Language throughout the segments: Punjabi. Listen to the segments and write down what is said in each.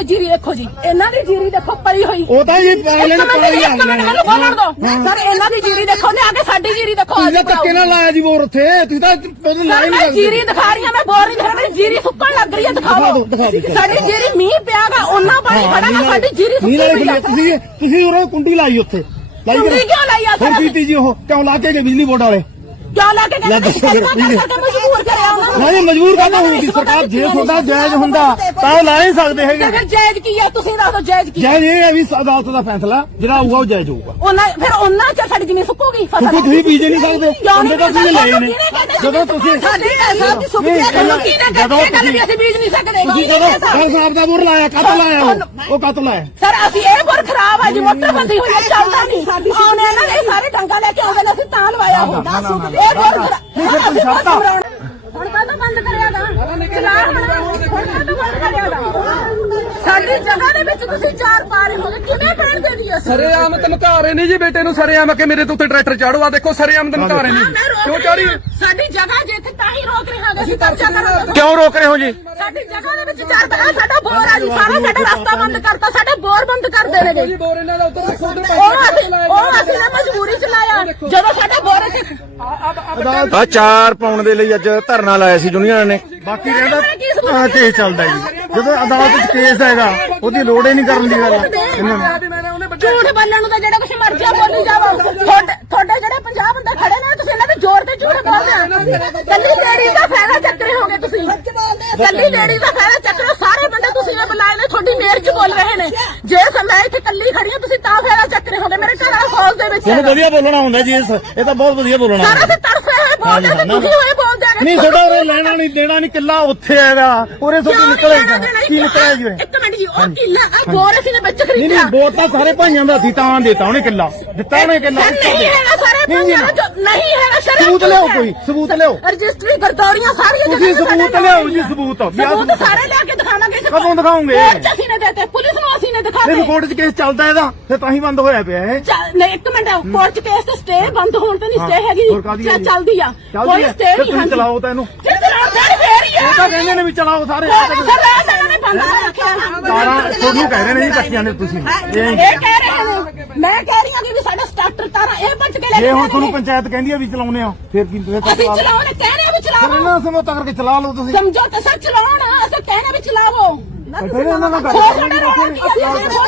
ਕੇ ਜੀਰੀ ਦੇਖੋ ਜੀ ਇਹਨਾਂ ਦੀ ਜੀਰੀ ਦੇਖੋ ਪਈ ਹੋਈ ਉਹ ਤਾਂ ਜੀ ਪਾਗਲੇ ਨੇ ਪਾਈ ਆ ਬੋਲਣ ਸਰ ਇਹਨਾਂ ਦੀ ਜੀਰੀ ਦੇਖੋ ਲਿਆ ਕੇ ਸਾਡੀ ਜੀਰੀ ਦੇਖੋ ਤੁਸੀਂ ਧੱਕੇ ਨਾਲ ਲਾਇਆ ਜੀ ਬੋਰ ਉੱਥੇ ਤੁਸੀਂ ਤਾਂ ਉਹਨੂੰ ਲਾ ਸਰ ਹੀ ਮੈਂ ਨਹੀਂ ਜੀਰੀ ਦਿਖਾ ਰਹੀ ਹਾਂ ਮੈਂ ਬੋਲ ਨਹੀਂ ਦਿਖਾ ਰਹੀ ਜੀਰੀ ਸੁੱਕਣ ਲੱਗ ਰਹੀ ਦਿਖਾ ਦਿਖਾਓ। ਸਾਡੀ ਜੀਰੀ ਮੀਂਹ ਪਿਆਗਾ ਉਹਨਾਂ ਪਾਣੀ ਖੜਾਗਾ ਸਾਡੀ ਜੀਰੀ ਸੁੱਕੀ ਲਾਈ ਪਈ ਆ ਤੁਸੀਂ ਤੁਸੀਂ ਉਰੇ ਕੁੰਡੀ ਲਾਈ ਉੱਥੇ ਲਾਈ ਕਿਉਂ ਲਾਈ ਆ ਸਰ? ਕੀਤੀ ਜੀ ਉਹ ਕਿਉਂ ਲਾ ਕੇ ਗਏ ਬਿਜਲੀ ਬੋਰਡ ਵਾਲੇ ਕਿਉਂ ਲਾ ਕੇ ਲੈ ਕਹਿੰਦੇ ਦੱਸੋ ਫਿਰ, ਕਰਕੇ ਮਜਬੂਰ ਕਰਿਆ ਉਹਨਾਂ ਨੂੰ। ਨਹੀਂ ਮਜਬੂਰ ਕਰਨਾ ਹੋਊਗੀ ਸਰਕਾਰ ਜੇ ਤੁਹਾਡਾ ਜਾਇਜ਼ ਹੁੰਦਾ ਤਾਂ ਲਾ ਹੀ ਸਕਦੇ ਹੈਗੇ। ਅਗਰ ਜਾਇਜ਼ ਕੀ ਆ? ਤੁਸੀਂ ਦੱਸੋ ਜਾਇਜ਼ ਕੀ ਆ? ਜਾਇਜ਼ ਇਹ ਹੈ ਵੀ ਅਦਾਲਤ ਦਾ ਫੈਸਲਾ ਜਿਹੜਾ ਆਊਗਾ ਉਹ ਜਾਇਜ਼ ਹੋਊਗਾ। ਉਹਨਾਂ ਫਿਰ ਉਹਨਾਂ ਚ ਸਾਡੀ ਜ਼ਮੀਨ ਸੁੱਕੂਗੀ? ਫਸਲ ਕਿਉਂਕਿ ਤੁਸੀਂ ਬੀਜ ਨਹੀਂ ਸਕਦੇ। ਕਿਉਂ ਨਹੀਂ ਬੰਦੇ ਤਾਂ ਤੁਸੀਂ ਲਏ ਨੇ। ਜਦੋਂ ਤੁਸੀਂ ਸਾਡੇ ਸਾਹਿਬ ਦੀ ਸੁੱਕ ਨਹੀਂ, ਗਿਆ ਜਦੋਂ- ਕਿਹਨੇ ਜਦੋਂ ਕਹਿੰਦੇ ਵੀ ਤੁਸੀਂ- ਅਸੀਂ ਬੀਜ ਨਹੀਂ ਸਕਦੇ ਤੁਸੀਂ ਜਦੋਂ ਗੱਲ ਸਾਹਿਬ ਦਾ ਬੋਰ ਲਾਇਆ ਕਦ ਲਾਇਆ ਉਹ? ਉਹ ਕਦ ਲਾਇਆ। ਸਰ ਅਸੀਂ ਇਹ ਬੋਰ ਖਰਾਬ ਆ ਜੀ ਮੋਟਰ ਬੰਦੀ ਹੋਈ ਹੈ ਚੱਲਦਾ ਨਹੀਂ। ਆਉਣੇ ਇਹਨਾਂ ਨੇ ਸਾਰੇ ਡੰਗਾ ਲੈ ਕੇ ਆਉਂਦੇ ਨੇ ਅਸੀਂ ਤਾਂ ਲਵਾਇਆ ਉਹ ਇਹ ਬੋਰ ਨਹੀਂ, ਫਿਰ ਤੁਸੀਂ ਛੱਡਤਾ। ਹੁਣ ਕਾਹਦਾ ਬੰਦ ਕਰਿਆਗਾ ਚਲਾ ਹੁਣ ਕਾਹਦਾ ਬੰਦ ਕਰਿਆਗਾ ਸਾਡੀ ਜਗ੍ਹਾ ਦੇ ਵਿੱਚ ਤੁਸੀਂ ਚਾਰ ਪਾ ਰਹੇ ਹੋ। ਕਿਵੇਂ ਪੈਣ ਦੇ ਦੀ ਅਸੀਂ? ਸਰੇਆਮ ਧਮਕਾ ਰਹੇ ਨਹੀਂ ਜੀ ਬੇਟੇ ਨੂੰ ਸਰੇਆਮ ਕਿ ਮੇਰੇ ਤੋਂ ਉੱਤੇ ਟਰੈਕਟਰ ਚਾੜੋ ਆ। ਦੇਖੋ ਸਰੇਆਮ ਧਮਕਾ ਰਹੇ ਰੋਕ ਕਿਉਂ ਰਹੀ ਚਾੜੀ। ਸਾਡੀ ਜਗ੍ਹਾ ਜੇ ਇੱਥੇ ਤਾਂ ਹੀ ਰੋਕ ਰਹੇ ਹਾਂ। ਅਸੀਂ ਕਿਉਂ ਰੋਕ ਰਹੇ ਹੋ ਜੀ? ਸਾਡੀ ਜਗ੍ਹਾ ਚਾਰ ਸਾਡਾ ਬੋਰ ਆ ਜੀ ਸਾਰਾ ਸਾਡਾ ਰਸਤਾ ਬੰਦ ਕਰਤਾ ਸਾਡੇ ਬੋਰ ਬੰਦ ਕਰ ਦੇਣੇ ਜੀ ਜੀ ਬੋਰ ਇਹਨਾਂ ਦਾ ਉੱਧਰ ਦੇਖੋ ਉਧਰ ਉਹ ਅਸੀਂ ਉਹ ਅਸੀਂ ਨੇ ਮਜਬੂਰੀ ਚ ਲਾਇਆ। ਜਦੋਂ ਸਾਡਾ ਬੋਰ ਇੱਥੇ ਅਦਾਲਤ ਆ ਚਾਰ ਪਾਉਣ ਦੇ ਲਈ ਅੱਜ ਧਰਨਾ ਲਾਇਆ ਸੀ ਦੁਨੀਆ ਨੇ। ਬਾਕੀ ਰਹਿੰਦਾ ਆਹ ਕੇਸ ਚੱਲਦਾ ਜੀ। ਜਦੋਂ ਅਦਾਲਤ ਵਿੱਚ ਕੇਸ ਹੈਗਾ ਉਹਦੀ ਲੋੜ ਹੀ ਨਹੀਂ ਕਰਨ ਦੀ ਗੱਲ। ਇਹਨਾਂ ਨੂੰ ਝੂਠ ਬੋਲਣ ਨੂੰ ਤਾਂ ਜਿਹੜਾ ਕੁਛ ਮਰਜ਼ੀ ਆ ਬੋਲੀ ਜਾਵੋ ਤੁਹਾਡੇ ਜਿਹੜੇ 50 ਬੰਦੇ ਖੜੇ ਨੇ ਤੁਸੀਂ ਇਹਨਾਂ ਦੇ ਜ਼ੋਰ ਤੇ ਝੂਠ ਬੋਲਦੇ ਆ ਕੱਲੀ ਲੇਡੀ ਦਾ ਫਾਇਦਾ ਚੱਕਰੇ ਹੋਗੇ ਤੁਸੀਂ। ਕੱਲੀ ਲੇਡੀ ਦਾ ਫਾਇਦਾ ਚੱਕਰੇ ਸਾਰੇ ਬੰਦੇ ਤੁਸੀਂ ਇਹ ਬੁਲਾਏ ਨੇ ਤੁਹਾਡੀ ਮੇਰ ਚ ਬੋਲ ਰਹੇ ਨੇ। ਜੇ ਮੈਂ ਇੱਥੇ ਕੱਲੀ ਖੜੀ ਹਾਂ ਤੁਸੀਂ ਤਾਂ ਫਾਇਦਾ ਚੱਕਰੇ ਹੋਗੇ ਮੇਰੇ ਘਰ ਵਾਲਾ ਫੌਜ ਦੇ ਵਿੱਚ ਤੁਹਾਨੂੰ। ਵਧੀਆ ਬੋਲਣਾ ਹੁੰਦਾ ਜੀ ਇਸ ਇਹ ਤਾਂ ਬਹੁਤ ਵਧੀਆ ਬੋਲਣਾ ਸਾਰਾ ਤੇ ਤਰਸੇ ਹੋਏ ਬੋਲਦੇ ਤੇ ਦੁਖੀ ਹੋਏ ਬੋਲਦੇ ਨੇ। ਨਹੀਂ ਤੁਹਾਡਾ ਉਰੇ ਲੈਣਾ ਨਹੀਂ ਦੇਣਾ ਨਹੀਂ ਕਿੱਲਾ ਉੱਥੇ ਹੈਗਾ। ਉਰੇ ਤੋਂ ਕੀ ਨਿਕਲੇਗਾ ਕੀ ਨਿਕਲਿਆ ਜੀ? ਉਰੇ? ਇੱਕ ਮਿੰਟ ਜੀ ਉਹ ਕਿੱਲਾ ਆ ਬੋਰ ਅਸੀਂ ਨੇ ਵਿੱਚ ਨਹੀਂ ਨਹੀਂ ਵੋਟ ਤਾਂ ਸਾਰੇ ਭਾਈਆਂ ਦਾ ਸੀ ਤਾਂ ਦਿੱਤਾ ਉਹਨੇ ਕਿੱਲਾ। ਦਿੱਤਾ ਉਹਨੇ ਕਿੱਲਾ। ਸਰ, ਨਹੀਂ ਹੈਗਾ ਸਾਰੇ ਨਹੀਂ ਪੰਜਾਂ ਚੋਂ ਨਹੀਂ ਹੈਗਾ ਸ਼ਰਮ ਸਬੂਤ ਲਿਆਓ ਕੋਈ ਸਬੂਤ ਲਿਆਓ। ਰਜਿਸਟਰੀ ਗਰਦੌਰੀਆਂ ਸਾਰੀਆਂ ਤੁਸੀਂ ਤੇ ਸਬੂਤ ਲਿਆਓ ਜੀ ਸਬੂਤ। ਸਬੂਤ ਸਾਰੇ ਲਿਆ ਕੇ ਦਿਖਾਵਾਂਗੇ ਕਦੋਂ 'ਚ ਅਸੀਂ ਨੇ ਦਿੱਤੇ ਪੁਲਿਸ ਨੂੰ ਅਸੀਂ ਨੇ ਦਿਖਾਤੇ ਕੋਰਟ 'ਚ ਕੇਸ ਚੱਲਦਾ ਇਹਦਾ ਫਿਰ ਤਾਂ ਹੀ ਬੰਦ ਹੋਇਆ ਪਿਆ ਇਹ। ਨਹੀਂ ਇੱਕ ਮਿੰਟ ਕੋਰਟ 'ਚ ਕੇਸ ਤੇ ਸਟੇ ਬੰਦ ਹੋਣ ਤੇ ਨਹੀਂ ਸਟੇ ਹੈਗੀ? ਚੱਲਦੀ ਆ। ਕੋਈ ਸਟੇ ਤੇ ਨਹੀਂ ਤੁਸੀਂ। ਚਲਾਓ ਤਾਂ ਇਹਨੂੰ। ਚਲਾਓ ਤਾਂ ਫੇਰ ਹੀ ਆ। ਇਹ ਤਾਂ ਕਹਿੰਦੇ ਨੇ ਵੀ ਚਲਾਓ ਸਾਰੇ। ਸਰ ਇਹਨਾਂ ਨੇ ਬੰਦ ਨਾ ਤਾਰਾਂ ਤੁਹਾਨੂੰ ਕਹਿ ਰਹੇ ਨੇ ਜੀ ਕੱਟੀਆਂ ਨੇ ਤੁਸੀਂ ਇਹ ਇਹ ਕਹਿ ਰਹੇ ਨੇ ਮੈਂ ਕਹਿ ਰਹੀ ਹਾਂ ਕਿ ਵੀ ਸਾਡਾ ਸਟਾਰਟਰ ਤਾਰਾ ਇਹ ਪੱਟ ਕੇ ਲੈ ਜੇ ਹੁਣ। ਤੁਹਾਨੂੰ ਪੰਚਾਇਤ ਕਹਿੰਦੀ ਆ ਵੀ ਚਲਾਉਨੇ ਆ ਫਿਰ ਕੀ ਫਿਰ ਤਾਂ ਅਸੀਂ। ਚਲਾਉਣੇ ਕਹਿਣੇ ਆ ਵੀ ਫਿਰ ਚਲਾਵੋ ਇਹਨਾਂ ਸਮਝੌਤਾ ਕਰਕੇ ਚਲਾ ਲਓ ਤੁਸੀਂ ਸਮਝੋ ਤਾਂ ਸਰ ਚਲਾਉਣਾ ਅਸੀਂ ਕਹਿਣੇ ਵੀ ਇਹਨਾਂ ਨਾਲ ਗੱਲ ਹੋਰ ਕਰੋ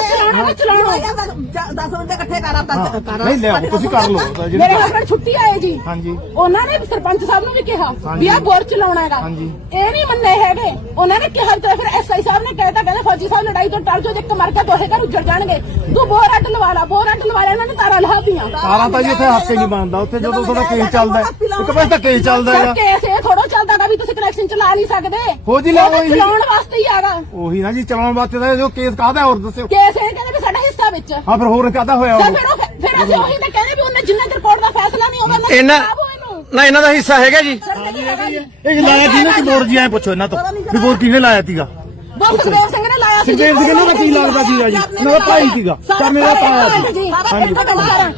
ਚਲਾਉਣਾ ਚਲਾਉਣਾ 10 ਬੰਦੇ ਇਕੱਠੇ ਕਰ ਆਪਦਾ ਕਰ ਨਹੀਂ ਲਿਆਓ ਤੁਸੀਂ ਕਰ ਲਓ ਤਾਂ ਜਿਹੜੀ ਮੇਰੇ ਹਸਬੰਦ ਛੁੱਟੀ ਆਏ ਜੀ। ਹਾਂਜੀ। ਉਹਨਾਂ ਨੇ ਸਰਪੰਚ ਸਾਹਿਬ ਨੂੰ ਵੀ ਕਿਹਾ ਵੀ ਆ ਬੋਰ ਚਲਾਉਣਾ ਹੈਗਾ। ਇਹ ਨਹੀਂ ਮੰਨੇ ਹੈਗੇ। ਉਹਨਾਂ ਨੇ ਕਿਹਾ ਤੇ ਫਿਰ ਐਸਆਈ ਸਾਹਿਬ ਨੇ ਕਹਿਤਾ ਕਹਿੰਦੇ ਫੌਜੀ ਸਾਹਿਬ ਲੜਾਈ ਤੋਂ ਟਲ ਜੇ ਇੱਕ ਮਰ ਗਿਆ ਦੋਹੇ ਘਰ ਉੱਜੜ ਜਾਣਗੇ। ਤੂੰ ਬੋਰ ਅੱਡ ਲਵਾ ਲਾ ਬੋਰ ਅੱਡ ਲਵਾ ਲੈ ਇਹਨਾਂ ਨੇ ਤਾਰਾਂ ਲਹਾਤੀਆਂ। ਤਾਰਾਂ ਤਾਂ ਜੀ ਇੱਥੇ ਹੱਥ ਹੀ ਨਹੀਂ ਬਣਦਾ ਉੱਥੇ ਜਦੋਂ ਤੁਹਾਡਾ ਕੇਸ ਚੱਲਦਾ ਇੱਕ ਤਾਂ ਕੇਸ ਚੱਲਦਾ ਸਰ ਹੈਗਾ ਕੇਸ ਇਹ ਥੋੜਾ ਚੱਲਦਾਗਾ ਵੀ ਤੁਸੀਂ ਕਨੈਕਸ਼ਨ ਚਲਾ ਨਹੀਂ ਸਕਦੇ। ਹੋ ਜੀ, ਲਾਓ ਉਹ। ਤਾਂ ਇਹੀ। ਚਲਾਉਣ ਵਾਸਤੇ ਹੀ ਆਗਾ ਉਹੀ ਨਾ ਜੀ ਚਲਾਉਣ ਵਾਸਤੇ ਤਾਂ ਜੋ ਕੇਸ ਕਾਹਦਾ ਹੋਰ ਦੱਸਿਓ। ਕੇਸ ਇਹ ਕਹਿੰਦੇ ਵੀ ਸਾਡਾ ਹਿੱਸਾ ਵਿੱਚ। ਹਾਂ ਫਿਰ ਹੋਰ ਕਾਹਦਾ ਹੋਇਆ ਉਹ? ਫਿਰ ਉਹ- ਫਿਰ ਅਸੀਂ ਉਹੀ ਤਾਂ ਕਹਿੰਦੇ ਵੀ ਉਹਨੇ ਜਿੰਨਾ ਚਿਰ ਕੋਰਟ ਦਾ ਫੈਸਲਾ ਨਹੀਂ ਹੋਗਾ ਨਾ ਇਹਨਾਂ ਨਾ। ਇਹਨਾਂ ਦਾ ਹਿੱਸਾ ਹੈਗਾ ਜੀ। ਇਹ ਲਾਇਆ ਕਿਹਨੇ ਕਿ ਬੋਰ ਜੀ ਐ ਪੁੱਛੋ ਇਹਨਾਂ ਤੋਂ ਵੀ ਬੋਰ ਕਿਹਨੇ ਲਾਇਆ ਸੀਗਾ ਬਸ ਸੁਖਦੇਵ ਸਿੰਘ ਨੇ ਸੁਖਦੇਵ ਸਿੰਘ ਇਹਨਾਂ ਦਾ ਕੀ ਲੱਗਦਾ ਸੀਗਾ ਜੀ। ਮੇਰਾ ਭਾਈ ਸੀਗਾ। ਤਾਂ ਮੇਰਾ ਤਾਇਆ ਸੀ ਹਾਂਜੀ।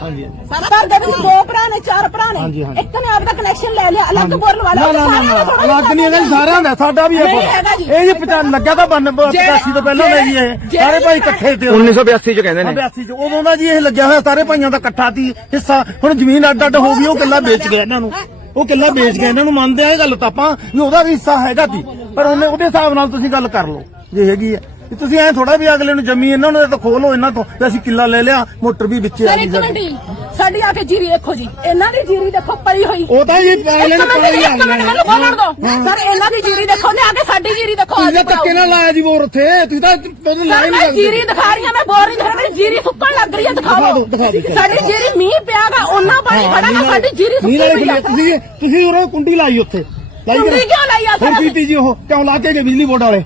ਹਾਂਜੀ। ਘਰ ਦੇ ਵਿੱਚ ਦੋ ਭਰਾ ਨੇ ਚਾਰ ਭਰਾ ਨੇ। ਹਾਂਜੀ। ਇੱਕ ਨੇ ਆਪਦਾ ਕਨੈਕਸ਼ਨ ਲੈ ਲਿਆ ਅਲੱਗ ਬੋਰ ਲਵਾ ਨਾ ਲਿਆ ਨਾ ਨਾ ਅਲੱਗ ਨਹੀਂ ਹੈਗਾ ਸਾਰਿਆਂ ਦਾ ਸਾਡਾ ਵੀ ਹੈ। ਇਹ ਜੀ ਪਤਾ ਲੱਗਿਆ ਤਾਂ ਬੰਨ 85 ਤੋਂ ਪਹਿਲਾਂ ਦਾ ਜੀ ਇਹ। ਸਾਰੇ ਭਾਈ ਇਕੱਠੇ ਤੇ 1982 ਚ ਕਹਿੰਦੇ ਨੇ। 82 ਚ। ਉਦੋਂ ਦਾ ਜੀ ਇਹ ਲੱਗਿਆ ਹੋਇਆ ਸਾਰੇ ਭਾਈਆਂ ਦਾ ਇਕੱਠਾ ਸੀ ਹਿੱਸਾ। ਹੁਣ ਜ਼ਮੀਨ ਅੱਡ ਅੱਡ ਹੋ ਗਈ ਉਹ ਕਿੱਲਾ ਵੇਚ ਗਿਆ ਇਹਨਾਂ ਨੂੰ। ਉਹ ਕਿੱਲਾ ਵੇਚ ਗਿਆ ਇਹਨਾਂ ਨੂੰ ਮੰਨਦੇ ਆ ਇਹ ਗੱਲ ਤਾਂ ਆਪਾਂ ਵੀ ਉਹਦਾ ਵੀ ਹਿੱਸਾ ਹੈਗਾ ਸੀ। ਪਰ ਉਹਨੇ ਉਹਦੇ ਹਿਸਾਬ ਨਾਲ ਤੁਸੀਂ ਗੱਲ ਕਰ ਲਓ ਜੇ ਹੈਗੀ ਹੈ ਵੀ ਤੁਸੀਂ ਐ ਥੋੜਾ ਵੀ ਅਗਲੇ ਨੂੰ ਜ਼ਮੀਨ ਇਹਨਾਂ ਨੂੰ ਤਾਂ ਖੋਲੋ ਇਹਨਾਂ ਤੋਂ ਤੇ ਅਸੀਂ ਕਿੱਲਾ ਲੈ ਲਿਆ ਮੋਟਰ ਵੀ ਵਿੱਚ ਆ ਸਰ ਗਈ ਇੱਕ ਸਾਡੀ। ਮਿੰਟ ਜੀ, ਸਾਡੀ ਆ ਕੇ ਜੀਰੀ ਦੇਖੋ ਜੀ ਇਹਨਾਂ ਦੀ ਜੀਰੀ ਦੇਖੋ ਪਈ ਹੋਈ। ਉਹ ਤਾਂ ਜੀ ਪਾਗਲੇ ਇੱਕ ਨੇ ਮਿੰਟ ਆ ਇੱਕ ਮਿੰਟ ਮੈਨੂੰ ਬੋਲਣ ਦਿਓ। ਸਰ ਇਹਨਾਂ ਦੀ ਜੀਰੀ ਦੇਖੋ ਲਿਆ ਕੇ ਸਾਡੀ ਜੀਰੀ ਦੇਖੋ ਤੁਸੀਂ ਅੱਜ ਤਾਂ ਧੱਕੇ ਨਾਲ ਲਾਇਆ ਜੀ ਬੋਰ ਉੱਥੇ ਤੁਸੀਂ ਤਾਂ ਉਹਨੂੰ ਲਾ ਸਰ ਹੀ ਮੈਂ ਨਹੀਂ ਜੀਰੀ ਦਿਖਾ ਰਹੀ ਹਾਂ ਮੈਂ ਬੋਰ ਨਹੀਂ ਦਿਖਾ ਰਹੀ ਜੀਰੀ ਸੁੱਕਣ ਲੱਗ ਰਹੀ ਹੈ ਦਿਖਾ ਦਿਖਾਓ। ਦਿਓ, ਦਿਖਾ ਦਿਓ। ਸਾਡੀ ਜੀਰੀ ਮੀਂਹ ਪਿਆਗਾ ਉਹਨਾਂ ਪਾਣੀ ਖੜਾਗਾ ਸਾਡੀ ਜੀਰੀ ਸੁੱਕੀ ਬਿਜਲੀ, ਆ। ਤੁਸੀਂ ਤੁਸੀਂ ਉਰੇ ਕੁੰਡੀ ਲਾਈ ਉੱਥੇ। ਲਾਈ ਕੁੰਡੀ ਕਿਉਂ? ਲਾਈ ਆ ਫਿਰ ਸਰ? ਕੀਤੀ ਜੀ ਉਹ ਕਿਉਂ ਲਾ ਕੇ ਗਏ ਬਿਜਲੀ ਬੋਰਡ ਵਾਲੇ?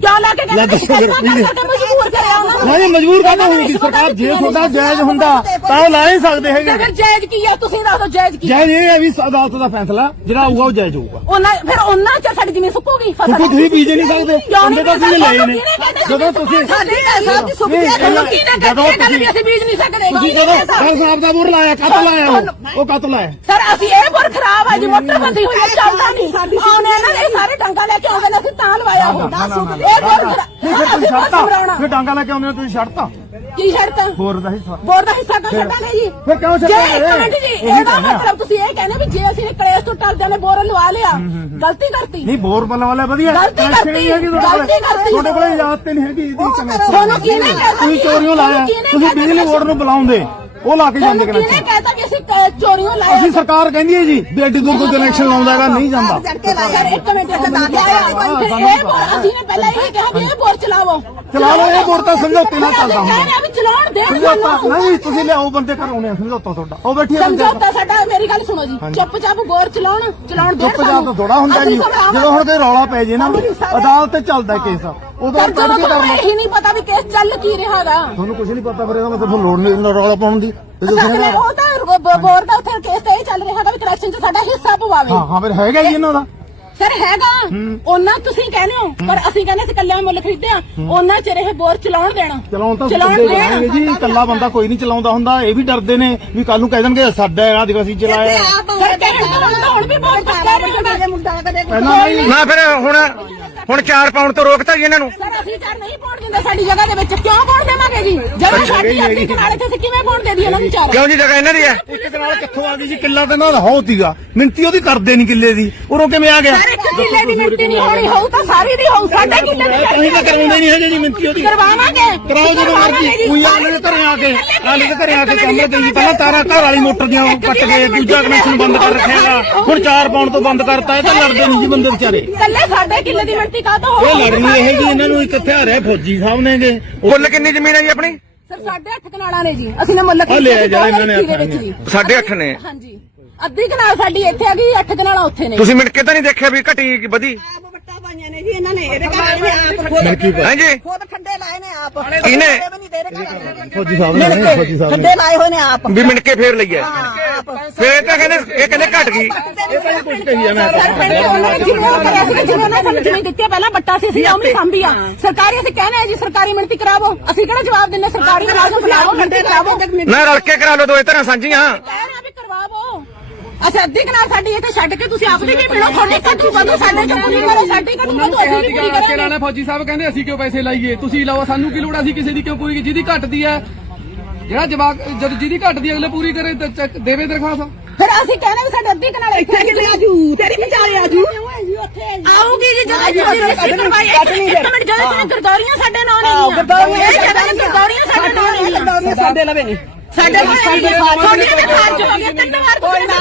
ਕਿਉਂ ਲਾ ਕੇ ਲੈ ਕਹਿੰਦੇ ਦੱਸੋ ਫਿਰ, ਤੁਸੀਂ ਕਰਕੇ ਮਜਬੂਰ ਕਰਿਆ ਉਹਨਾਂ ਨੂੰ? ਨਹੀਂ ਮਜਬੂਰ ਕਰਨਾ ਹੋਊਗੀ ਸਰਕਾਰ ਜੇ ਤੁਹਾਡਾ ਜਾਇਜ਼ ਹੁੰਦਾ? ਤਾਂ ਉਹ ਲਾ ਹੀ ਸਕਦੇ ਹੈਗੇ। ਅਗਰ ਜਾਇਜ਼ ਕੀ ਆ? ਤੁਸੀਂ ਦੱਸੋ ਜਾਇਜ਼ ਕੀ ਆ? ਜਾਇਜ਼ ਇਹ ਹੈ ਵੀ ਅਦਾਲਤ ਦਾ ਫੈਸਲਾ ਜਿਹੜਾ ਆਊਗਾ ਉਹ ਜਾਇਜ਼ ਹੋਊਗਾ। ਉਹਨਾਂ ਫਿਰ ਉਹਨਾਂ ਚ ਸਾਡੀ ਜ਼ਮੀਨ ਸੁੱਕੂਗੀ? ਫਸਲ ਕਿਉਂਕਿ ਤੁਸੀਂ ਬੀਜ ਨਹੀਂ ਸਕਦੇ। ਨਹੀਂ ਬੰਦੇ ਤਾਂ ਤੁਸੀਂ ਲਏ ਨੇ? ਜਦੋਂ ਤੁਸੀਂ ਸਾਡੇ ਸਾਹਿਬ ਦੀ ਸੁੱਕ ਨਹੀਂ, ਜਦੋਂ- ਤੁਹਾਨੂੰ ਕਿਹਨੇ ਜਦੋਂ ਕਹਿੰਦੇ ਗੱਲ ਵੀ ਅਸੀਂ ਬੀਜ ਨਹੀਂ ਸਕਦੇ ਤੁਸੀਂ ਜਦੋਂ? ਸਰ ਸਾਹਿਬ ਦਾ ਬੁਰ ਲਾਇਆ ਕੱਤ ਲਾਇਆ ਉਹ? ਉਹ ਕੱਤ ਲਾਇਆ? ਸਰ ਅਸੀਂ ਇਹ ਬੁਰ ਖਰਾਬ ਹੈ ਜੀ ਮੋਟਰ ਫਸੀ ਹੋਈ ਹੈ ਚੱਲਦਾ ਨਹੀਂ। ਆਉਣੇ ਇਹਨਾਂ ਨੇ ਸਾਰੇ ਡੰਗਾ ਲੈ ਕੇ ਆਉਂਦੇ ਨੇ ਅਸੀਂ ਤਾਂ ਲਵਾਇਆ ਹੋ ਇਹ ਨਹੀਂ ਫਿਰ ਤੁਸੀਂ ਛੱਡਤਾ। ਫਿਰ ਡਾਂਗਾ ਲੈ ਕੇ ਆਉਂਦੇ ਹੋ ਤੁਸੀਂ ਛੱਡਤਾ? ਕੀ ਛੱਡਤਾ? ਹੋਰ ਦਾ ਹਿੱਸਾ। ਬੋਰ ਦਾ ਹਿੱਸਾ ਕਿਉਂ ਛੱਡਾਂਗੇ ਜੀ? ਫਿਰ ਕਿਉਂ ਜੇ ਛੱਡਾਂਗੇ? ਇੱਕ ਮਿੰਟ ਜੀ ਇਹਦਾ। ਮਤਲਬ ਤੁਸੀਂ ਇਹ ਕਹਿੰਦੇ ਵੀ ਜੇ ਅਸੀਂ ਕਲੇਸ਼ ਤੋਂ ਟਲਦੇ ਨੇ ਬੋਰ ਲਵਾ ਲਿਆ। ਗਲਤੀ ਕਰਤੀ। ਨਹੀਂ ਬੋਰ ਬਲਾ ਵਾਲਾ ਵਧੀਆ। ਗਲਤੀ ਕਰਤੀ, ਨਹੀਂ ਹੈਗੀ ਤੁਹਾਡੇ ਕੋਲ। ਗਲਤੀ ਕਰਤੀ। ਤੁਹਾਡੇ ਕੋਲ ਇਜਾਜ਼ਤ ਤੇ ਨਹੀਂ ਹੈਗੀ ਇਹਦੀ ਤੁਹਾਨੂੰ ਕਿਹਨੇ ਤੁਸੀਂ ਕਿ- ਚੋਰੀਆਂ ਲਾਇਆ। ਤੁਸੀਂ ਬਿਜਲੀ ਕਿ ਬੋਰਡ ਨੂੰ ਬੁਲਾਉਂਦੇ। ਉਹ ਲਾ ਕੇ ਜਾਂਦੇ ਕਿਹਨੇ ਕਨੈਕਸ਼ਨ ਕਹਿਤਾ ਕਿ ਅਸੀਂ ਕ- ਚੋਰੀਆਂ ਲਾਇਆ? ਅਸੀਂ ਸਰਕਾਰ ਕਹਿੰਦੀ ਹੈ ਜੀ ਵੀ ਐਡੀ ਦੂਰ ਤੋਂ ਕਨੈਕਸ਼ਨ ਲਾਉਂਦਾ ਹੈਗਾ ਨਹੀਂ ਜਾਂਦਾ। ਸਰ ਇੱਕ ਮਿੰਟ ਇੱਥੇ ਨਾ ਇਹ ਬੋਰ ਅਸੀਂ ਨੇ ਪਹਿਲਾਂ ਇਹ ਕਿਹਾ ਵੀ ਇਹ ਬੋਰ ਚਲਾਵੋ। ਚਲਾ ਲਓ ਇਹ ਬੋਰ ਤਾਂ ਸਮਝੌਤੇ ਨਾਲ ਚੱਲਦਾ ਹੁੰਦਾ। ਰਿਹਾ ਵੀ ਚਲਾਉਣ ਦੇ ਸਮਝੌਤਾ ਨਹੀਂ ਤੁਸੀਂ ਲਿਆਓ ਬੰਦੇ ਘਰੋਂ ਨੇ ਸਮਝੌਤਾ ਤੁਹਾਡਾ। ਉਹ ਬੈਠੀ ਹੈ ਬੰਦੇ ਸਮਝੌਤਾ ਸਾਡਾ ਮੇਰੀ ਗੱਲ ਸੁਣੋ ਜੀ। ਚੁੱਪ ਚਾਪ ਬੋਰ ਚਲਾਉਣ ਚਲਾਉਣ ਦੇ ਚੁੱਪ ਚਾਪ ਥੋੜਾ ਹੁੰਦਾ ਜੀ। ਜਦੋਂ ਹੁਣ ਕੋਈ ਰੌਲਾ ਪੈ ਜੇ ਨਾ ਅਦਾਲਤ ਤੇ ਚੱਲਦਾ ਕੇਸ। ਉਦੋਂ ਸਰ ਕੱਢ ਜਦੋਂ ਕੇ ਕਰ ਤੁਹਾਨੂੰ ਲਓ ਇਹੀ ਨਹੀਂ ਪਤਾ ਵੀ ਕੇਸ ਚੱਲ ਕੀ ਰਿਹਾਗਾ ਤੁਹਾਨੂੰ ਕੁਝ ਨਹੀਂ ਪਤਾ ਫਿਰ ਇਹਦਾ ਮਤਲਬ ਲੋੜ ਨਹੀਂ ਰੌਲਾ ਪਾਉਣ ਦੀ। ਤੇ ਤੁਸੀਂ ਸਾਡੇ ਉਹ ਤਾਂ ਬ- ਬੋਰ ਦਾ ਉੱਥੇ ਕੇਸ ਤਾਂ ਇਹ ਚੱਲ ਰਿਹਾ ਹੈਗਾ ਵੀ ਕਰੈਕਸ਼ਨ ਚ ਸਾਡਾ ਹਿੱਸਾ ਪਵਾਵੇ। ਹਾਂ ਹਾਂ ਫਿਰ ਹੈਗਾ ਜੀ ਇਹਨਾਂ ਦਾ। ਸਰ ਹੈਗਾ। ਉਹਨਾਂ ਤੁਸੀਂ ਕਹਿੰਦੇ ਹੋ ਪਰ ਅਸੀਂ ਕਹਿੰਦੇ ਅਸੀਂ ਕੱਲਿਆਂ ਮੁੱਲ ਖਰੀਦਿਆ ਉਹਨਾਂ ਚ ਇਹ ਬੋਰ ਚਲਾਉਣ ਦੇਣਾ। ਚਲਾਉਣ ਤਾਂ ਚਲਾਉਣ ਬੰਦੇ ਦੇਣ। ਜਾਣਗੇ ਜੀ ਇਕੱਲਾ ਬੰਦਾ ਕੋਈ ਨਹੀਂ ਚਲਾਉਂਦਾ ਹੁੰਦਾ ਇਹ ਵੀ ਡਰਦੇ ਨੇ ਵੀ ਕੱਲ ਨੂੰ ਕਹਿ ਦੇਣਗੇ ਸਾਡਾ ਅਸੀਂ ਚਲਾਇਆ। ਸਰ ਕਹਿਣ ਦਾ ਹੁਣ ਵੀ ਬਹੁਤ ਕੁਝ ਕਹਿ ਰਹੇ ਹੋ ਪਹਿਲਾਂ ਨਹੀਂ ਨਾ ਫਿਰ ਹੁਣ ਹੁਣ 4 ਪਾਉਂਡ ਤੋਂ ਰੋਕਤਾ ਜੀ ਇਹਨਾਂ ਨੂੰ। ਸਰ ਅਸੀਂ ਚਾਰ ਨਹੀਂ ਪਾਉਣ ਦਿੰਦੇ ਸਾਡੀ ਜਗ੍ਹਾ ਦੇ ਵਿੱਚ। ਕਿਉਂ ਪਾਉਣ ਦੇਵਾਂਗੇ ਜੀ? ਜਦੋਂ ਸਾਡੀ ਅੱਧੀ ਕਨਾਲੇ ਤੇ ਅਸੀਂ ਕਿਵੇਂ ਪਾਉਣ ਦੇ ਦਈਏ ਇਹਨਾਂ ਨੂੰ ਚਾਰ? ਕਿਉਂ ਜੀ ਜਗ੍ਹਾ ਇਹਨਾਂ ਦੀ ਹੈ? ਇੱਕ ਕਨਾਲ ਕਿੱਥੋਂ ਆ ਗਈ ਜੀ? ਕਿੱਲਾ ਤਾਂ ਨਾਲ ਹੋਤੀਗਾ ਮਿੰਤੀ ਉਹਦੀ ਕਰਦੇ ਨਹੀਂ ਕਿੱਲੇ ਦੀ। ਉਰੋਂ ਕਿਵੇਂ ਆ ਗਿਆ। ਸਰ ਇੱਕ ਕਿੱਲੇ ਦੀ ਮਿੰਟੀ ਨਹੀਂ ਹੋਣੀ। ਹੋਊ ਤਾਂ ਸਾਰੀ ਦੀ ਹੋਊ। ਸਾਡੇ ਕਿੱਲੇ ਦੀ ਕਹੀਂ ਤਾਂ ਕਰਾਉਂਦੇ ਨਹੀਂ ਹੈਗੇ ਜੀ ਮਿੰਤੀ ਉਹਦੀ। ਕਰਵਾਵਾਂਗੇ। ਕਰਾਓ ਜਦੋਂ ਮਰਜ਼ੀ। ਕੋਈ ਆਲੇ ਦੇ ਘਰੇ ਆ ਕੇ ਆਲੇ ਦੇ ਘਰੇ ਆ ਕੇ ਕਹਿੰਦੇ ਤੇ ਜੀ। ਪਹਿਲਾਂ ਤਾਰਾ ਘਰ ਵਾਲੀ ਮੋਟਰ ਦੀਆਂ ਉਹ ਕੱਟ ਗਏ ਦੂਜਾ ਕਨੈਕਸ਼ਨ ਬੰਦ ਕਰ ਰੱਖਿਆਗਾ ਹੁਣ 4 ਪਾਉਣ ਤੋਂ ਬੰਦ ਕਰਤਾ ਇਹ ਤਾਂ ਲੜਦੇ ਨਹੀਂ ਜੀ ਬੰਦੇ ਵਿਚਾਰੇ। ਕੱਲੇ ਸਾਡੇ ਕਿੱਲੇ ਦੀ ਮਿੰਟੀ ਕਾ ਤਾਂ ਇਹ ਲੜਨੀ ਇਹ ਜੀ ਇਹਨਾਂ ਨੂੰ ਇੱਕ ਹਥਿਆਰ ਹੈ ਫੌਜੀ ਸਾਹਿਬ ਨੇਗੇ ਕੁੱਲ ਕਿੰਨੀ ਜ਼ਮੀਨ ਹੈ ਜੀ ਆਪਣੀ? ਸਰ ਸਾਡੇ ਅੱਠ ਕਨਾਲਾਂ ਨੇ ਜੀ। ਅਸੀਂ ਨੇ ਮੁੱਲ ਆਹ ਲਿਆ ਜਾ ਇਹਨਾਂ ਨੇ ਦੇ ਵਿੱਚ ਜੀ। ਸਾਢੇ ਅੱਠ ਨੇ। ਹਾਂਜੀ। ਅੱਧੀ ਕਨਾਲ ਸਾਡੀ ਇੱਥੇ ਆ ਗਈ ਅੱਠ ਕਨਾਲਾਂ ਉੱਥੇ ਨੇ। ਤੁਸੀਂ ਮਿੰਟ ਕੇ ਤਾਂ ਨਹੀਂ ਦੇਖਿਆ ਵੀ ਘਟੀ ਕਿ ਵਧੀ? ਆਪ ਵੱਟਾਂ ਪਾਈਆਂ ਨੇ ਜੀ ਇਹਨਾਂ ਨੇ ਇਹਦੇ ਘਰ ਨੇ ਆਪ ਖੁਦ ਹਾਂਜੀ ਖੁਦ ਖੱਡੇ ਲਾਏ ਨੇ ਆਪ। ਕਿਹਨੇ? ਵੀ ਨਹੀਂ ਤੇਰੇ ਘਰ। ਫੌਜੀ ਸਾਹਿਬ ਨੇ ਫੌਜੀ ਸਾਹਿਬ ਨੇ। ਖੱਡੇ ਲਾਏ ਹੋਏ ਨੇ ਆਪ। ਵੀ ਮਿੰਟ ਕੇ ਫੇਰ ਲਈ ਹੈ। ਹਾਂ। ਆਪ ਫਿਰ ਇਹ ਤਾਂ ਕਹਿੰਦੇ ਇਹ ਕਹਿੰਦੇ ਘਟ ਗਈ। ਕੁਝ ਕਹੀ ਜਾਣਾ ਸਰ ਕਹਿੰਦੇ ਉਹਨਾਂ ਨੇ ਜਿਵੇਂ ਉਹ ਕਰਿਆ ਸੀ ਜਿਵੇਂ ਉਹਨਾਂ ਸਾਨੂੰ ਜ਼ਮੀਨ ਦਿੱਤੀ ਆ, ਪਹਿਲਾਂ ਬੱਟਾ ਸੀ ਅਸੀਂ ਉਹ ਵੀ ਸੰਭੀ ਆ ਸਰਕਾਰੀ ਅਸੀਂ ਕਹਿੰਦੇ ਆ ਜੀ ਸਰਕਾਰੀ ਮਿਣਤੀ ਕਰਾਵੋ ਅਸੀਂ ਕਿਹੜਾ ਜਵਾਬ ਦਿੰਦੇ ਸਰਕਾਰੀ ਮੁਲਾਜ਼ਮ ਬੁਲਾਵੋ ਮਿਣਤੀ ਕਰਾਵੋ ਕਹਿ ਨਾ ਰਲ ਕੇ ਕਰਾ ਲਓ ਦੋਏ ਤਰ੍ਹਾਂ ਸਾਂਝੀਆਂ। ਰਹੇ ਆ ਵੀ ਕਰਵਾਵੋ ਅੱਛਾ ਅੱਧੀ ਕਨਾਲ ਸਾਡੀ ਇੱਥੇ ਛੱਡ ਕੇ ਤੁਸੀਂ ਆਪਦੀ ਵੀ ਮਿਲੋ ਤੁਹਾਡੇ ਕੱਟੂ ਕਦੋਂ ਸਾਡੇ ਚੋਂ ਪੂਰੀ ਕਰੋ ਸਾਡੀ ਕੱਟੂ ਕਦੋਂ ਅਸੀਂ ਵੀ ਪੂਰੀ ਕਰਾਂਗੇ? ਫੌਜੀ ਸਾਹਿਬ ਕਹਿੰਦੇ ਅਸੀਂ ਕਿਉਂ ਪੈਸੇ ਲਾਈਏ? ਤੁਸੀਂ ਲਾਓ ਸਾਨੂੰ ਕੀ ਲੋੜ ਆ, ਅਸੀਂ ਕਿਸੇ ਦੀ ਕਿਉਂ ਪੂਰੀ ਜਿਹਦੀ ਘਟਦੀ ਹੈ ਜਿਹੜਾ ਜਵਾਕ ਜਦ ਜਿਹਦੀ ਘਟਦੀ ਅਗਲੇ ਪੂਰੀ ਕਰੇ ਤੇ ਚੱਕ- ਦੇਵੇ ਦਰਖਾਸਤ ਫਿਰ ਅਸੀਂ ਕਹਿੰਦੇ ਵੀ ਸਾਡੇ ਅੱਧੀ ਕਨਾਲ ਇੱਥੇ ਕਿੰਨੇ ਆਜੂ ਤੇਰੀ ਵਿਚਾਰੇ ਆਜੂ ਆਊਗੀ ਜੀ ਜਦੋਂ ਯੂਨੀਵਰਸਿਟੀ ਕਰਵਾਈ ਇੱਕ ਮਿੰਟ ਜਦੋਂ ਤੁਸੀਂ ਗਰਦੌਰੀਆਂ ਸਾਡੇ ਨਾਂ ਨੇ ਗਰਦੌਰੀਆਂ ਤੇ ਸਾਡੇ ਨਾਂ ਨੇ ਗਰਦੌਰੀਆਂ ਸਾਡੇ ਲਵੇ ਨਹੀਂ। ਸਾਡੇ ਸਾਡੇ ਤੁਹਾਡੀਆਂ ਵੀ ਖਾਰਜ ਹੋ ਗਈਆਂ ਤਿੰਨ ਵਾਰ ਤੁਸੀਂ ਤਾਂ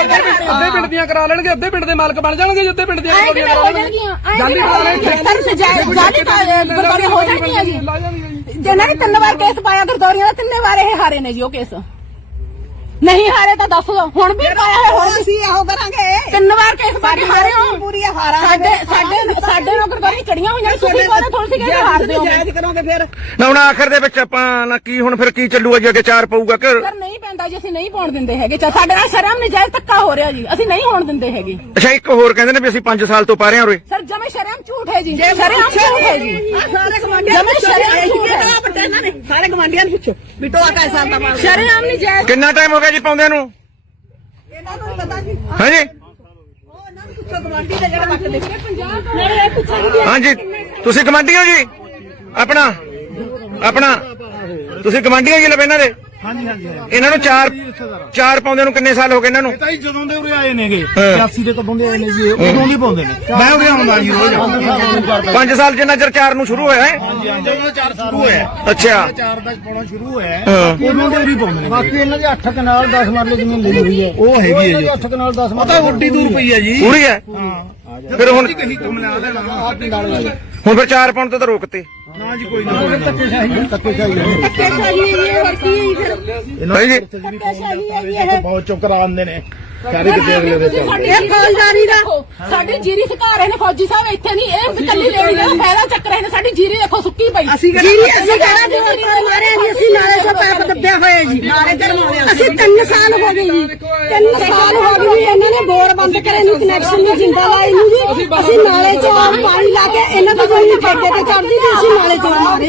ਅੱਧੇ ਪਿੰਡ- ਅੱਧੇ ਪਿੰਡ ਦੀਆਂ ਕਰਾ ਲੈਣਗੇ ਅੱਧੇ ਪਿੰਡ ਦੇ ਮਾਲਕ ਬਣ ਜਾਣਗੇ ਜੇ ਅੱਧੇ ਪਿੰਡ ਦੀਆਂ ਕਰਾ ਹੋ ਲੈਣਗੇ। ਜਾਣਗੀਆਂ? ਜਾਲੀ ਕਰਾ ਲੈਣਗੇ। ਸਰ ਨਜਾਇਜ਼ ਜਾਲੀ ਗਰਦੌਰੀਆਂ ਹੋ ਜਾਣਗੀਆਂ ਜੀ। ਜੀ ਜਿਹਨਾਂ ਨੇ ਤਿੰਨ ਵਾਰ ਕੇਸ ਪਾਇਆ ਗਰਦੌਰੀਆਂ ਦਾ ਤਿੰਨੇ ਵਾਰ ਇਹ ਹਾਰੇ ਨੇ ਜੀ ਉਹ ਕੇਸ। ਨਹੀਂ ਹਾਰੇ ਤਾਂ ਦੱਸ ਦਿਓ ਹੁਣ ਵੀ ਪਾਇਆ ਹੈ ਹੁਣ ਅਸੀਂ ਇਹੋ ਕਰਾਂਗੇ। ਤਿੰਨ ਵਾਰ ਕੇਸ ਪਾ ਕੇ ਹਾਰੇ ਹੋ। ਪੂਰੀ ਹਾਰਾ ਸਾਡੇ ਸਾਡੇ ਸਾਡੇ ਨਾਲ ਗਰਦੌਰੀ ਚੜੀਆਂ ਹੋਈਆਂ ਨੇ, ਤੁਸੀਂ ਕੋਲੇ ਥੋੜੀ ਸੀ ਕਿ ਹਾਰਦੇ ਹੋ ਜਾਇਜ਼ ਕਰੋਗੇ ਫਿਰ। ਨਾ ਹੁਣ ਆਖਰ ਦੇ ਵਿੱਚ ਆਪਾਂ ਨਾ ਕੀ ਹੁਣ ਫਿਰ ਕੀ ਚੱਲੂਗਾ ਜੀ ਅੱਗੇ ਚਾਰ ਪਊਗਾ ਕਿ ਸਰ ਨਹੀਂ ਪੈਂਦਾ ਜੀ ਅਸੀਂ ਨਹੀਂ ਪਾਉਣ ਦਿੰਦੇ ਹੈਗੇ। ਚਾ ਸਾਡੇ ਨਾਲ ਸ਼ਰਮ ਨਜਾਇਜ਼ ਧੱਕਾ ਹੋ ਰਿਹਾ ਜੀ। ਅਸੀਂ ਨਹੀਂ ਹੋਣ ਦਿੰਦੇ ਹੈਗੇ। ਅੱਛਾ ਇੱਕ ਹੋਰ ਕਹਿੰਦੇ ਨੇ ਵੀ ਅਸੀਂ 5 ਸਾਲ ਤੋਂ ਪਾ ਰਹੇ ਹਾਂ ਉਰੇ। ਸਰ ਜਮੇ ਸ਼ਰਮ ਝੂਠ ਹੈ ਜੀ। ਸ਼ਰਮ ਝੂਠ ਹੈ ਜੀ। ਸਾਰੇ ਗਵਾਂਡੀਆਂ ਜਮੇ ਸ਼ਰਮ ਝੂਠ ਹੈ। ਪੱਟੇ ਇਹਨਾਂ ਨੇ? ਸਾਰੇ ਗਵਾਂਡੀਆਂ ਨੂੰ ਪੁੱਛੋ ਬਿਟੋ ਆ ਕੈਸਾ ਦਾ ਮਾਰ। ਸ਼ਰਮ ਨਜਾਇਜ਼ ਕਿੰਨਾ ਟਾਈਮ ਹੋ ਗਿਆ ਜੀ ਪਾਉਂਦਿਆਂ ਨੂੰ? ਇਹਨਾਂ ਨੂੰ ਪਤਾ ਜੀ। ਹਾਂਜੀ। ਉਹ ਇਹਨਾਂ ਨੂੰ ਪੁੱਛੋ ਦੇ ਜਿਹੜੇ ਵੱਟ ਦੇ। ਨਹੀਂ ਇਹ ਪੁੱਛਾਂਗੇ ਹਾਂਜੀ। ਤੁਸੀਂ ਕਮਾਂਡੀ ਹੋ ਜੀ? ਆਪਣਾ? ਆਪਣਾ? ਤੁਸੀਂ ਕਮਾਂਡੀ ਹੋ ਜੀ ਲਵੇ ਇਹਨਾਂ ਦੇ? ਹਾਂਜੀ ਹਾਂਜੀ ਇਹਨਾਂ ਨੂੰ ਚਾਰ ਚਾਰ ਪਾਉਂਦਿਆਂ ਨੂੰ ਕਿੰਨੇ ਸਾਲ ਹੋ ਗਏ ਇਹਨਾਂ ਨੂੰ? ਇਹ ਤਾਂ ਜੀ ਜਦੋਂ ਦੇ ਉਰੇ ਆਏ ਨੇਗੇ ਹਾਂ। 81 ਦੇ ਕਦੋਂ ਦੇ ਆਏ ਨੇ ਜੀ ਇਹ, ਉਦੋਂ ਦੇ ਪਾਉਂਦੇ ਨੇ। ਮੈਂ ਉਰੇ ਆਉਂਦਾ ਜੀ ਰੋਜ਼। 5 ਸਾਲ ਜਿੰਨਾ ਚਿਰ ਚਾਰ ਨੂੰ ਸ਼ੁਰੂ ਹੋਇਆ ਹੈ। ਜਦੋਂ ਚਾਰ ਸ਼ੁਰੂ ਹੋਇਆ ਅੱਛਾ। ਚਾਰ ਦਾ ਪਾਉਣਾ ਸ਼ੁਰੂ ਹੋਇਆ ਹੈ, ਹਾਂ। ਉਦੋਂ ਦੇ ਹੀ ਪਾਉਂਦੇ ਨੇ। ਬਾਕੀ ਇਹਨਾਂ ਦੇ 8 ਕਨਾਲ 10 ਮਰਲੇ ਜ਼ਮੀਨ ਲਈ ਹੋਈ ਹੈ ਉਹ ਹੈਗੀ ਹੈ ਜੀ। 8 ਕਨਾਲ 10 ਪਤਾ ਉੱਡੀ ਦੂਰ ਪਈ ਹੈ ਜੀ। ਪੂਰੀ ਹੈ। ਫਿਰ ਹੁਣ ਕਹੀ ਤੁਮ ਲਿਆ ਦੇਣਾ ਹੁਣ ਫਿਰ ਚਾਰ ਪਾਉਣ ਤੋਂ ਤਾਂ ਰੋਕਤੇ। ਨਾ ਜੀ ਕੋਈ ਨਾ ਧੱਕੇ ਸ਼ਾਹੀ ਧੱਕੇ ਸ਼ਾਹੀ ਇਹਨਾਂ ਭਾਈ ਜੀ। ਬਹੁਤ ਚੁੱਕ ਕਰਾ ਦਿੰਦੇ ਨੇ। ਸਾਰੇ ਕਿਤੇ ਅਗਲੇ ਦੇ ਚੱਲਦੇ ਇਹ ਫੌਜਦਾਰੀ ਦਾ ਸਾਡੀ ਜੀਰੀ ਸੁਕਾ ਰਹੇ ਨੇ ਫੌਜੀ ਸਾਹਿਬ ਇੱਥੇ ਨਹੀਂ ਇਹ ਕੱਲੀ ਲੇਡੀ ਦਾ ਫਾਇਦਾ ਚੱਕ ਰਹੇ ਨੇ ਸਾਡੀ ਜੀਰੀ ਦੇਖੋ ਸੁੱਕੀ ਪਈ। ਅਸੀਂ ਜੀਰੀ ਅਸੀਂ ਕਹਿਣਾ ਜੀ? ਅਸੀਂ ਨਾਲੇ ਚੋਂ ਪੈਪ ਦੱਬਿਆ ਹੋਇਆ ਜੀ। ਨਾਲੇ ਚੜਵਾਉਣੇ ਅਸੀਂ 3 ਸਾਲ ਹੋ ਗਏ ਜੀ। 3 ਸਾਲ ਹੋ ਗਏ ਜੀ। ਇਹਨਾਂ ਨੇ ਬੋਰ ਬੰਦ ਕਰੇ ਨੂੰ ਕਨੈਕਸ਼ਨ ਨੂੰ ਜਿੰਦਾ ਲਾਈ ਨੂੰ ਜੀ। ਅਸੀਂ ਨਾਲੇ ਚੋਂ ਪਾਣੀ ਲਾ ਕੇ ਇਹਨਾਂ ਤੋਂ ਕੋਈ ਠੇਕੇ ਤੇ ਚੜਦੀ ਅਸੀਂ ਨਾਲੇ ਚੋਂ ਮਾਰੇ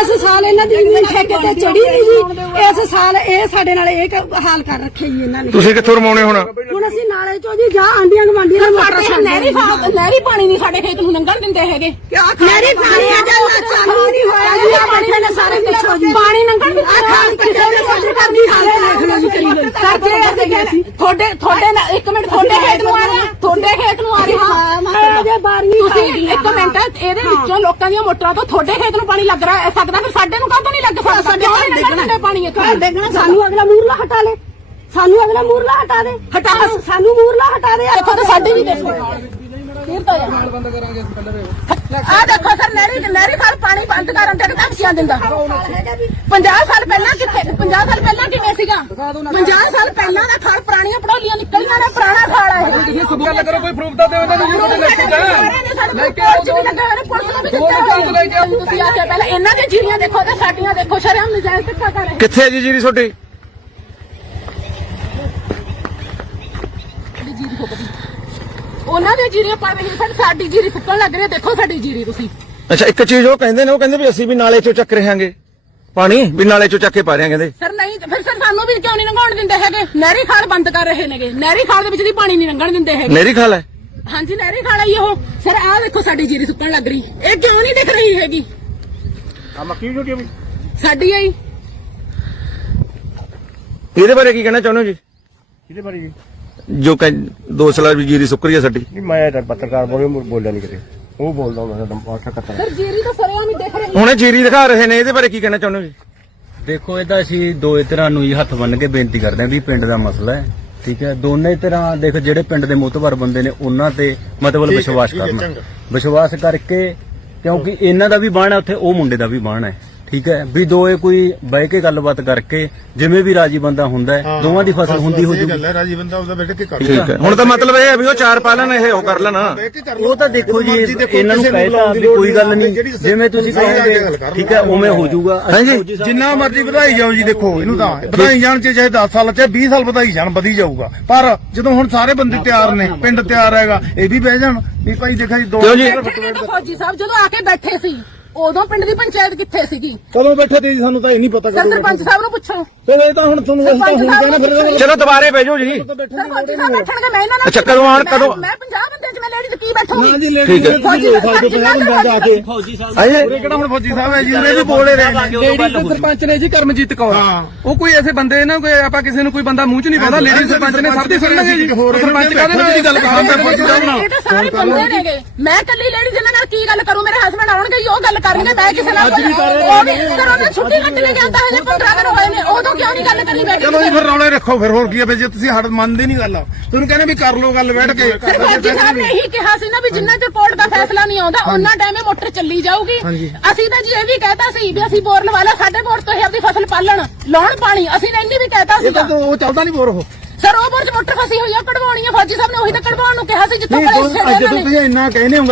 ਇਸ ਸਾਲ ਇਹਨਾਂ ਦੀ ਜ਼ਮੀਨ ਠੇਕੇ ਤੇ ਚੜੀ ਨਹੀਂ ਜੀ। ਇਸ ਸਾਲ ਇਹ ਸਾਡੇ ਨਾਲ ਇਹ ਹਾਲ ਕਰ ਰੱਖਿਆ ਜੀ ਇਹਨਾਂ ਨੇ। ਤੁਸੀਂ ਕਿੱਥੋਂ ਰਮਾਉਣੇ ਹੁਣ? ਹੁਣ ਅਸੀਂ ਨਾਲੇ ਚੋਂ ਜੀ ਜਾ ਆਂਡੀਆਂ ਗਵਾਂਡੀਆਂ ਦਾ ਮੋਟਰ ਸਾਡੇ ਨਹਿਰੀ ਫਾ- ਨਹਿਰੀ ਪਾਣੀ ਨਹੀਂ ਸਾਡੇ ਖੇਤ ਨੂੰ ਲੰਘਣ ਦਿੰਦੇ ਹੈਗੇ। ਮੇਰੀ ਪਾਣੀ ਆ? ਜਾਂਦਾ ਚਾਲੂ ਨਹੀਂ ਹੋਇਆ ਜੀ ਆ ਬੈਠੇ ਨੇ ਸਾਰੇ ਪਿੱਛੋਂ ਜੀ। ਪਾਣੀ ਲੰਘਣ ਦਿੰਦੇ ਆ ਖਾਣ ਪੱਟੇ ਨੇ ਸਾਡੇ ਘਰ ਦੀ ਹਾਲਤ ਦੇਖ ਲਓ ਜੀ ਕਰੀ ਸਰ ਜੇ ਅਸੀਂ। ਕਹਿੰਦੇ ਤੁਹਾਡੇ ਤੁਹਾਡੇ ਨਾਲ ਇੱਕ ਮਿੰਟ ਤੁਹਾਡੇ ਖੇਤ ਨੂੰ ਆ ਰਿਹਾ ਤੁਹਾਡੇ ਖੇਤ ਨੂੰ ਆ ਰਿਹਾ ਜੇ। ਬਾਰਵੀਂ ਤੁਸੀਂ ਇੱਕ ਮਿੰਟ ਇਹਦੇ ਵਿੱਚੋਂ ਲੋਕਾਂ ਦੀਆਂ ਮੋਟਰਾਂ ਤੋਂ ਤੁਹਾਡੇ ਖੇਤ ਨੂੰ ਪਾਣੀ ਲੱਗ ਰਿਹਾ ਸਕਦਾ ਫਿਰ ਸਾਡੇ ਨੂੰ ਕਾਹਤੋਂ ਨਹੀਂ ਲੱਗ ਸਕਦਾ? ਦਿੰਦੇ ਪਾਣੀ ਇੱਥੇ? ਡੇਗਣਾ ਸਾਨੂੰ ਅਗਲਾ ਮੂਰਲਾ ਹਟਾ ਲੈ। ਸਾਨੂੰ ਅਗਲਾ ਮੂਰਲਾ ਹਟਾ ਦੇ। ਹਟਾ। ਸਾਨੂੰ ਮੂਰਲਾ ਹਟਾ ਦੇ। ਦੇਖੋ ਤਾਂ ਸਾਡੇ ਵੀ ਦੇਖੋ। ਫਿਰ ਤਾਂ ਨਾਲ ਬੰਦ ਕਰਾਂਗੇ ਅਸੀਂ ਪਹਿਲਾਂ ਆ ਦੇਖੋ ਸਰ ਨਹਿਰੀ ਨਹਿਰੀ ਖਾਲ ਪਾਣੀ ਬੰਦ ਕਰਨ ਤੇ ਧਮਕੀਆਂ ਦਿੰਦਾ। 50 ਸਾਲ ਪਹਿਲਾਂ ਕਿੱਥੇ 50 ਸਾਲ ਪਹਿਲਾਂ ਕਿਵੇਂ ਸੀਗਾ? 50 ਸਾਲ ਪਹਿਲਾਂ ਦਾ ਖਾਲ ਪੁਰਾਣੀਆਂ ਪੜੋਲੀਆਂ ਨਿਕਲੀਆਂ ਨੇ ਪੁਰਾਣਾ ਖਾਲ ਤੁਸੀਂ ਸਬੂਤ ਗੱਲ ਕਰੋ ਕੋਈ ਪ੍ਰੂਫ ਤਾਂ ਦਿਓ ਇਹਨਾਂ ਨੂੰ ਜੀ ਤੁਹਾਡੇ ਲੈਕਚਰ ਦਾ ਲੈ ਕੇ ਆਓ ਪੁਲਿਸ ਨੂੰ ਵੀ ਦੋ ਦਿੱਤਾ ਲੈ ਕੇ ਆਓ। ਤੁਸੀਂ ਆ ਕੇ ਪਹਿਲਾਂ ਇਹਨਾਂ ਦੀਆਂ ਜੀਰੀਆਂ ਦੇਖੋ ਤੇ ਸਾਡੀਆਂ ਦੇਖੋ ਸ਼ਰਮ ਨਜਾਇਜ਼ ਧੱਕਾ ਕਰ ਰਹੇ ਕਿੱਥੇ ਹੈ ਜੀ ਜੀਰੀ ਤੁਹਾਡੀ? ਉਹਨਾਂ ਦੀਆਂ ਜੀਰੀਆਂ ਪੜ ਰਹੀ ਸਰ ਸਾਡੀ ਜੀਰੀ ਸੁੱਕਣ ਲੱਗ ਰਹੀ ਹੈ ਦੇਖੋ ਸਾਡੀ ਜੀਰੀ ਤੁਸੀਂ। ਅੱਛਾ ਇੱਕ ਚੀਜ਼ ਉਹ ਕਹਿੰਦੇ ਨੇ ਉਹ ਕਹਿੰਦੇ ਵੀ ਅਸੀਂ ਵੀ ਨਾਲੇ ਚੋਂ ਚੱਕ ਰਹਾਂਗੇ ਪਾਣੀ? ਵੀ ਨਾਲੇ ਚੋਂ ਚੱਕ ਕੇ ਪਾ ਰਹੇ ਹਾਂ ਕਹਿੰਦੇ। ਸਰ ਨਹੀਂ ਫਿਰ ਸਰ ਸਾਨੂੰ ਵੀ ਕਿਉਂ ਨਹੀਂ ਲੰਘਾਉਣ ਦਿੰਦੇ ਹੈਗੇ? ਨਹਿਰੀ ਖਾਲ ਬੰਦ ਕਰ ਰਹੇ ਨੇਗੇ। ਨਹਿਰੀ ਖਾਲ ਦੇ ਵਿੱਚ ਦੀ ਪਾਣੀ ਨਹੀਂ ਲੰਘਣ ਦਿੰਦੇ ਹੈਗੇ। ਨਹਿਰੀ ਖਾਲ ਹੈ? ਹਾਂਜੀ ਨਹਿਰੀ ਖਾਲ ਆਈ ਉਹ। ਸਰ ਆਹ ਦੇਖੋ ਸਾਡੀ ਜੀਰੀ ਸੁੱਕਣ ਲੱਗ ਰਹੀ। ਇਹ ਕਿਉਂ ਨਹੀਂ ਦਿਖ ਰਹੀ ਹੈਗੀ? ਆ ਮੱਕੀ ਵੀ। ਜੁਟੀ ਸਾਡੀ ਆਈ ਇਹਦੇ ਬਾਰੇ ਕੀ ਕਹਿਣਾ ਚਾਹੁੰਦੇ ਹੋ ਜੀ? ਕਿਹਦੇ ਬਾਰੇ ਜੀ। ਜੋ ਕਿ ਦੋ ਸਾਲਾਂ ਦੀ ਜੀਰੀ ਸੁੱਕ ਰਹੀ ਹੈ ਸਾਡੀ। ਨਹੀਂ ਮੈਂ ਤਾਂ ਪੱਤਰਕਾਰ ਬੋਲੇ ਬੋਲਿਆ ਨਹੀਂ ਕਿਤੇ। ਉਹ ਬੋਲਦਾ ਹੁੰਦਾ ਸਾਡਾ ਪਾਠਾ ਕੱਟਾ ਸਰ ਜੀਰੀ ਤਾਂ ਸਰਿਆਂ ਨਹੀਂ ਦਿਖ ਰਹੀ ਹੁਣ ਜੀਰੀ ਦਿਖਾ ਰਹੇ ਨੇ ਇਹਦੇ ਬਾਰੇ ਕੀ ਕਹਿਣਾ ਚਾਹੁੰਦੇ ਹੋ ਜੀ? ਦੇਖੋ ਇਹਦਾ ਅਸੀਂ ਦੋਏ ਤਰ੍ਹਾਂ ਨੂੰ ਹੀ ਹੱਥ ਬੰਨ ਕੇ ਬੇਨਤੀ ਕਰਦੇ ਹਾਂ ਵੀ ਪਿੰਡ ਦਾ ਮਸਲਾ ਹੈ ਠੀਕ ਹੈ? ਦੋਨੇ ਤਰ੍ਹਾਂ ਦੇਖ ਜਿਹੜੇ ਪਿੰਡ ਦੇ ਮੋਤਬਰ ਬੰਦੇ ਨੇ ਉਹਨਾਂ ਤੇ ਮਤਲਬ ਵਿਸ਼ਵਾਸ ਕਰਨਾ। ਵਿਸ਼ਵਾਸ ਕਰਕੇ ਕਿਉਂਕਿ ਇਹਨਾਂ ਦਾ ਵੀ ਬਾਣ ਹੈ ਉੱਥੇ ਉਹ ਮੁੰਡੇ ਦਾ ਵੀ ਬਾਣ ਹੈ। ਠੀਕ ਹੈ? ਵੀ ਦੋਏ ਕੋਈ ਬਹਿ ਕੇ ਗੱਲਬਾਤ ਕਰਕੇ ਜਿਵੇਂ ਵੀ ਰਾਜੀ ਬੰਦਾ ਹੁੰਦਾ ਹੈ ਦੋਵਾਂ ਦੀ ਫਸਲ ਹੁੰਦੀ ਹੋ ਜੂਗੀ ਹੈ ਰਾਜੀ ਬੰਦਾ ਉਹਦਾ ਬੈਠ ਕੇ ਕਰ ਠੀਕ ਹੈ। ਹੁਣ ਤਾਂ ਮਤਲਬ ਇਹ ਹੈ ਵੀ ਉਹ ਚਾਰ ਪਾ ਲੈਣ ਇਹ ਉਹ ਕਰ ਲੈਣ। ਉਹ ਤਾਂ ਦੇਖੋ ਜੀ ਇਹਨਾਂ ਨੂੰ ਕਹਿਤਾ ਵੀ ਕੋਈ ਗੱਲ ਨਹੀਂ ਜਿਵੇਂ ਤੁਸੀਂ ਕਹੋਗੇ ਠੀਕ ਹੈ ਉਵੇਂ ਹੋ ਜਾਊਗਾ। ਹਾਂਜੀ। ਜਿੰਨਾ ਮਰਜ਼ੀ ਵਧਾਈ ਜਾਓ ਜੀ ਦੇਖੋ ਇਹਨੂੰ ਤਾਂ ਵਧਾਈ ਜਾਣ ਚ ਚਾਹੇ 10 ਸਾਲ ਚਾਹੇ 20 ਸਾਲ ਵਧਾਈ ਜਾਣ ਵਧੀ ਜਾਊਗਾ। ਪਰ ਜਦੋਂ ਹੁਣ ਸਾਰੇ ਬੰਦੇ ਤਿਆਰ ਨੇ ਪਿੰਡ ਤਿਆਰ ਹੈਗਾ ਇਹ ਵੀ ਬਹਿ ਜਾਣ। ਵੀ ਭਾਈ ਦੇਖਾ ਜੀ ਦੋ ਫੌਜੀ ਸਾਹਿਬ ਜਦੋਂ ਆ ਕੇ ਬੈਠੇ ਸੀ ਉਦੋਂ ਪਿੰਡ ਦੀ ਪੰਚਾਇਤ ਕਿੱਥੇ ਸੀਗੀ? ਕਦੋਂ ਬੈਠੇ ਤੇ ਜੀ ਸਾਨੂੰ ਤਾਂ ਇਹ ਨਹੀਂ ਪਤਾ ਸਰ ਸਰਪੰਚ ਸਾਹਿਬ ਨੂੰ ਪੁੱਛੋ। ਫਿਰ ਇਹ ਤਾਂ ਹੁਣ ਤੁਹਾਨੂੰ ਅਸੀਂ ਤਾਂ ਹੁਣ ਕਹਿਣਾ ਫਿਰ ਚਲੋ ਦੁਬਾਰੇ ਭੇਜੋ ਜੀ। ਸਰਪੰਚ ਸਾਹਿਬ ਬੈਠਣਗੇ ਮੈਂ ਇਹਨਾਂ ਨਾਲ ਅੱਛਾ, ਕਦੋਂ ਮੈਂ- ਕਦੋਂ? ਮੈਂ 50 ਬੰਦੇ ਚ ਮੈਂ ਲੇਡੀਜ਼ ਕੀ ਬੈਠੂਗੀ? ਹਾਂ ਜੀ ਲੈ ਠੀਕ ਹੈ। ਤੁਸੀਂ ਦੋ ਸਾਲ ਤੋਂ ਪੰਜਾਹ ਬੰਦਾ ਜਾ ਕੇ। ਹਾਂਜੀ ਉਰੇ ਕਿਹੜਾ ਹੁਣ ਫੌਜੀ ਸਾਹਿਬ ਹੈ ਜੀ? ਉਰੇ ਵੀ ਬੋਲੇ ਰਹੇ ਨੇ ਲੇਡੀ ਦੇ ਸਰਪੰਚ ਨੇ ਜੀ ਕਰਮਜੀਤ ਕੌਰ। ਹਾਂ। ਉਹ ਕੋਈ ਐਸੇ ਬੰਦੇ ਨਾ ਕੋਈ ਆਪਾਂ ਕਿਸੇ ਨੂੰ ਕੋਈ ਬੰਦਾ ਮੂੰਹ ਚ ਨਹੀਂ ਪਾਉਂਦਾ ਲੇਡੀ ਸਰਪੰਚ ਨੇ ਸਭ ਦੀ ਸੁਣਨਗੇ ਜੀ। ਹੋਰ ਸਰਪੰਚ ਕਾਹਦੇ ਨਾਲ? ਦੀ ਗੱਲ ਕਰਾਂਗੇ ਫੌਜੀ ਸਾਹਿਬ ਨਾਲ। ਇਹ ਤਾਂ ਸਾਰੇ ਬੰਦੇ ਨੇਗੇ। ਮੈਂ ਕੱਲੀ ਲੇਡੀਜ਼ ਇਹਨਾਂ ਨਾਲ ਕੀ ਗੱਲ ਕਰੂੰ? ਮੇਰੇ ਹਸਬੰਡ ਆਉਣਗੇ ਉਹ ਗੱਲ ਕਰਨਗੇ ਮੈਂ ਕਿਸੇ ਨਾਲ ਅੱਜ ਵੀ ਕਰ ਰਹੇ ਉਹ ਵੀ ਸਰ ਉਹਨੇ ਛੁੱਟੀ ਕੱਟਣੇ ਜਾਂਦਾ ਹਜੇ 15 ਦਿਨ ਹੋਏ ਨੇ ਉਦੋਂ ਕਿਉਂ ਨਹੀਂ ਗੱਲ ਕਰਨੀ ਬੈਠੀ? ਚਲੋ ਜੀ ਫਿਰ ਰੌਲੇ ਰੱਖੋ ਫਿਰ ਹੋਰ ਕੀ ਹੈ ਫਿਰ ਜੇ ਤੁਸੀਂ ਹੱਡ ਮੰਨਦੇ ਨਹੀਂ ਗੱਲ ਤੁਹਾਨੂੰ ਕਹਿੰਦੇ ਵੀ ਕਰ ਲਓ ਗੱਲ ਬੈਠ ਕੇ। ਫੌਜੀ ਸਾਹਿਬ ਨੇ ਇਹੀ ਕਿਹਾ ਸੀ ਨਾ ਵੀ ਜਿੰਨਾ ਚਿਰ ਕੋਰਟ ਦਾ ਫੈਸਲਾ ਨਹੀਂ ਆਉਂਦਾ ਉਹਨਾਂ ਟਾਈਮ ਇਹ ਮੋਟਰ ਚੱਲੀ ਜਾਊਗੀ। ਅਸੀਂ ਤਾਂ ਜੀ ਇਹ ਵੀ ਕਹਿਤਾ ਸੀ ਵੀ ਅਸੀਂ ਬੋਰ ਲਵਾ ਲਾ ਸਾਡੇ ਬੋਰ ਤੋਂ ਇਹ ਆਪਦੀ ਫਸਲ ਪਾਲਣ ਲਾਉਣ ਪਾਣੀ ਅਸੀਂ ਤਾਂ ਇੰਨੀ ਵੀ ਕਹਿਤਾ ਤਾਂ ਉਹ ਚੱਲਦਾ ਨਹੀਂ ਬੋਰ ਉਹ। ਸਰ ਉਹ ਬੋਰ ਚ ਮੋਟਰ ਫਸੀ ਹੋਈ ਆ ਕਢਵਾਉਣੀ ਆ ਫੌਜੀ ਸਾਹਿਬ ਨੇ ਉਹੀ ਤਾਂ ਕਢਵਾਉਣ ਨੂੰ ਕਿਹਾ ਸੀ ਜਿੱਥੋਂ ਜਦੋਂ ਤੁਸੀਂ ਇੰਨਾ ਕਹਿੰਦੇ ਹੋ